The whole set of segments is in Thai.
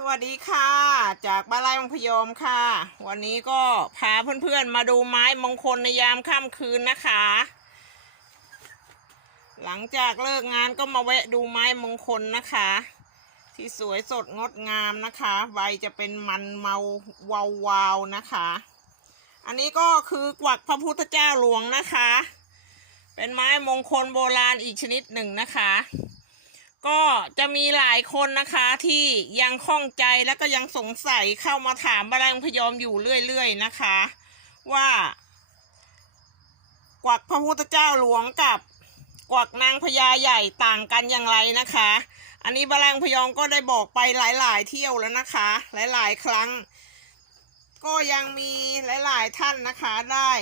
สวัสดีค่ะ จากบ้านไร่มงพยอมค่ะ วันนี้ก็พาเพื่อนๆมาดูไม้มงคลในยามค่ำคืนนะคะ หลังจากเลิกงานก็มาแวะดูไม้มงคลนะคะ ที่สวยสดงดงามนะคะ ใบจะเป็นมันเมาวาววาวนะคะ อันนี้ก็คือกวักพระพุทธเจ้าหลวงนะคะ เป็นไม้มงคลโบราณอีกชนิดหนึ่งนะคะ ก็จะมีหลายคนนะคะที่ยังข้องใจแล้วก็ยังสงสัยเข้ามาถามบาลังพยอมอยู่เรื่อยๆนะคะ ว่า กวักพระพุทธเจ้าหลวงกับกวักนางพญาใหญ่ต่างกันอย่างไรนะคะ อันนี้บาลังพยอมก็ได้บอกไปหลาย ๆ เที่ยวแล้วนะคะ หลายๆ ครั้ง ก็ยังมีหลาย ๆ ท่านนะคะได้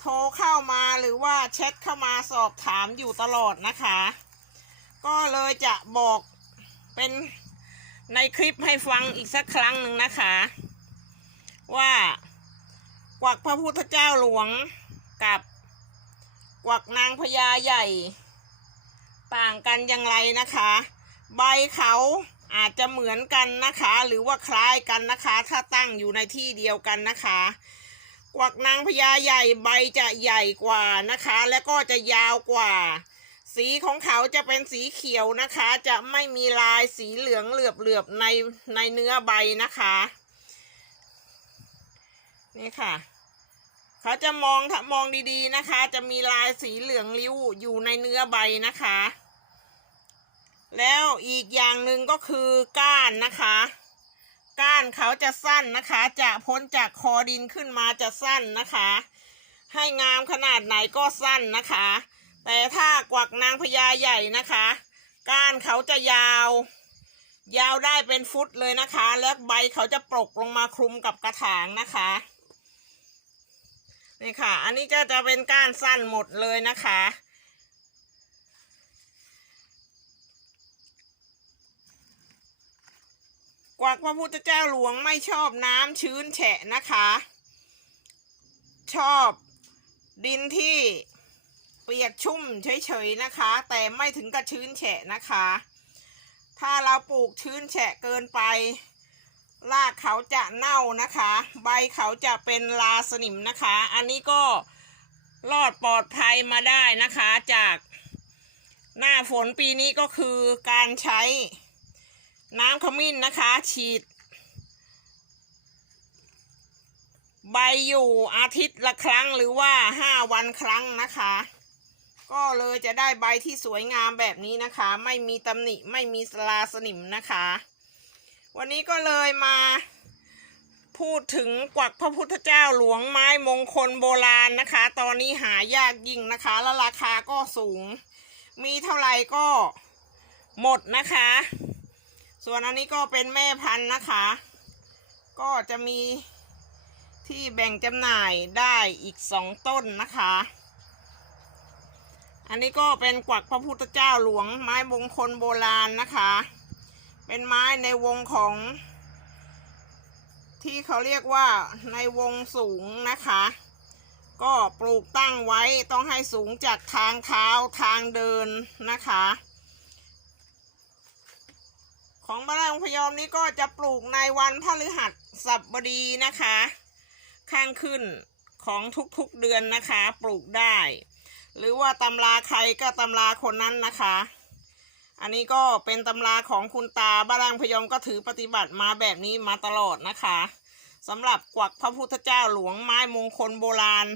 โทรเข้ามาหรือว่าแชทเข้ามาสอบถามอยู่ตลอดนะคะ ก็เลยจะบอกเป็นในคลิปให้ฟังอีกสักครั้งหนึ่งนะคะ ว่ากวักพระพุทธเจ้าหลวงกับกวักนางพญาใหญ่ ต่างกันอย่างไรนะคะ ใบเขาอาจจะเหมือนกันนะคะ หรือว่าคล้ายกันนะคะ ถ้าตั้งอยู่ในที่เดียวกันนะคะ กวักนางพญาใหญ่ใบจะใหญ่กว่านะคะ และก็จะยาวกว่า สีของเขาจะเป็นสีเขียวนะคะ จะไม่มีลายสีเหลืองเหลือบๆในในเนื้อใบนะคะ นี่ค่ะ เขาจะมองถ้ามองดีๆนะคะ จะมีลายสีเหลืองริ้วอยู่ในเนื้อใบนะคะ แล้วอีกอย่างหนึ่งก็คือก้านนะคะ ก้านเขาจะสั้นนะคะ จะพ้นจากคอดินขึ้นมาจะสั้นนะคะ ให้งามขนาดไหนก็สั้นนะคะ แต่ถ้ากวักนางพญาใหญ่นะคะ ก้านเขาจะยาว ยาวได้เป็นฟุตเลยนะคะ แล้วใบเขาจะปลกลงมาคลุมกับกระถางนะคะนี่ค่ะ อันนี้จะจะเป็นก้านสั้นหมดเลยนะคะ กวักพระพุทธเจ้าหลวงไม่ชอบน้ำชื้นแฉะนะคะ ชอบดินที่ เปียกชุ่มเฉยๆนะคะ แต่ไม่ถึงกับชื้นแฉะนะคะ ถ้าเราปลูกชื้นแฉะเกินไป รากเขาจะเน่านะคะ ใบเขาจะเป็นลาสนิมนะคะ อันนี้ก็รอดปลอดภัยมาได้นะคะจากหน้าฝนปีนี้ก็คือการใช้น้ำขมิ้นนะคะ ฉีด ใบอยู่อาทิตย์ละครั้งหรือว่าห้าวันครั้งนะคะ ก็เลยจะได้ใบที่สวยงามแบบนี้นะคะ ไม่มีตำหนิไม่มีสลาสนิมนะคะ วันนี้ก็เลยมาพูดถึงกวักพระพุทธเจ้าหลวงไม้มงคลโบราณนะคะ ตอนนี้หายากยิ่งนะคะ แล้วราคาก็สูง มีเท่าไหร่ก็หมดนะคะ ส่วนอันนี้ก็เป็นแม่พันธุ์นะคะ ก็จะมีที่แบ่งจำหน่ายได้อีกสองต้นนะคะ อันนี้ก็เป็นกวักพระพุทธเจ้าหลวงไม้มงคลโบราณนะคะ เป็นไม้ในวงของ ที่เขาเรียกว่าในวงสูงนะคะ ก็ปลูกตั้งไว้ต้องให้สูงจากทางเท้าทางเดินนะคะ ของบ้านองพยอมนี้ก็จะปลูกในวันพฤหัสบดีนะคะ ข้างขึ้นของทุกๆเดือนนะคะปลูกได้ หรือว่าตำราใครก็ตำราคนนั้นนะคะ อันนี้ก็เป็นตำราของคุณตาบ้านางพยอมก็ถือปฏิบัติมาแบบนี้มาตลอดนะคะสำหรับกวักพระพุทธเจ้าหลวงไม้มงคลโบราณ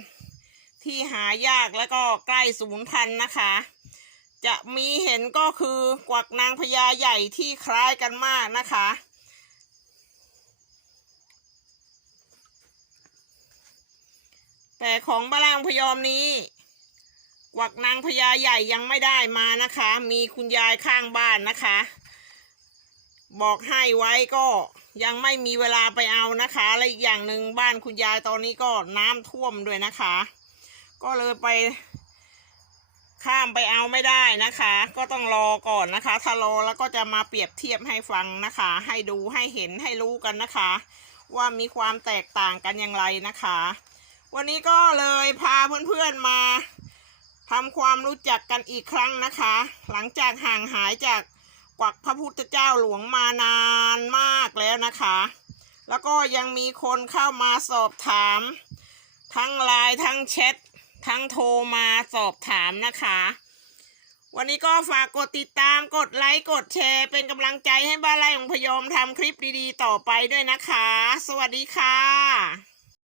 ที่หายากและก็ใกล้สูญพันธุ์นะคะ จะมีเห็นก็คือกวักนางพญาใหญ่ที่คล้ายกันมากนะคะแต่ของบานางพยอมนี้ กวักนางพญาใหญ่ยังไม่ได้มานะคะ มีคุณยายข้างบ้านนะคะ บอกให้ไว้ก็ยังไม่มีเวลาไปเอานะคะและอีกอย่างหนึ่งบ้านคุณยายตอนนี้ก็น้ำท่วมด้วยนะคะ ก็เลยไป ข้ามไปเอาไม่ได้นะคะ ก็ต้องรอก่อนนะคะ ถ้ารอแล้วก็จะมาเปรียบเทียบให้ฟังนะคะ ให้ดูให้เห็นให้รู้กันนะคะ ว่ามีความแตกต่างกันอย่างไรนะคะ วันนี้ก็เลยพาเพื่อนๆมา ทำความรู้จักกันอีกครั้งนะคะ หลังจากห่างหายจากกวักพระพุทธเจ้าหลวงมานานมากแล้วนะคะ แล้วก็ยังมีคนเข้ามาสอบถาม ทั้งไลน์ทั้งแชททั้งโทรมาสอบถามนะคะ วันนี้ก็ฝากกดติดตามกดไลค์กดแชร์ เป็นกำลังใจให้บ้านไร่ของพยอมทำคลิปดีๆ ต่อไปด้วยนะคะ สวัสดีค่ะ